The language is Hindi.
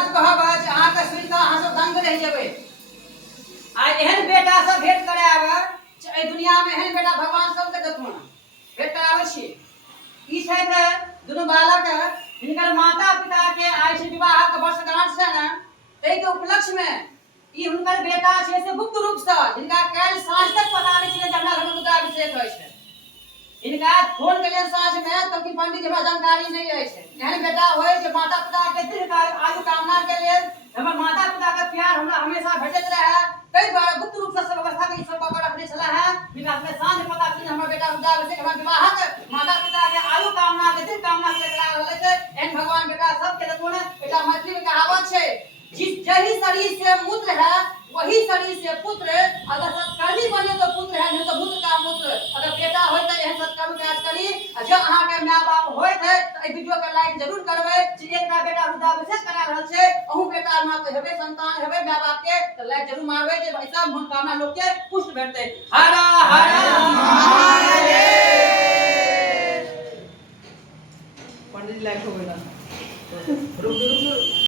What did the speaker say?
बात कहब आज अहाँ के सुन के अहाँ सब दंग रह जेबै। आ एहन बेटा सब भेंट करे आवे ए दुनिया में एहन बेटा भगवान सब के देथुन भेंट करावे छी। ई छै त दुनु बालक हिनकर माता पिता के आइ छै विवाह के वर्षगांठ छै न, तै के उपलक्ष्य में ई हुनकर बेटा छै से गुप्त रूप से जिनका काल साँझ तक पता नहीं छलै जे हमरा घर में रुद्राभिषेक होइ छै। इनका फोन के साँझ में तो कि पंडित जी हमरा जानकारी नहीं है। एहन बेटा होय जे माता पिता के दीर्घ आयु कामना के लेल हमर माता पिता के प्यार हमरा हमेशा भेटत रहे, तै द्वारा गुप्त रूप से सब व्यवस्था के ईश्वर बाबा रखने छला है। विकास में साँझ पता कि हमर बेटा रुद्राभिषेक हमर विवाहक माता पिता के आयु कामना के दीर्घ कामना के करा रहल छै। एहन भगवान बेटा सब के देथुन। एकटा मैथिली में कहावत छै, जिस जही शरीर से मूत्र है वही शरीर से पुत्र। अगर सत्कर्मी बने तो पुत्र है, नहीं तो मूत्र का मूत्र। अगर बेटा होय त एहन सत्कर्म काज करी। जो अहाँ के माय बाप होय है त ए वीडियो के लाइक जरूर करबै। जे एकटा बेटा रुद्राभिषेक करा रहल छै, अहू बेटा मां के हेबे संतान हेबे माय बाप के त लाइक जरूर मारबै जे भाई सब मनोकामना लोग के पुष्ट भेटतै। हर हर महादेव। पंडित जी लाइक हो गया। रुक रुक रुक।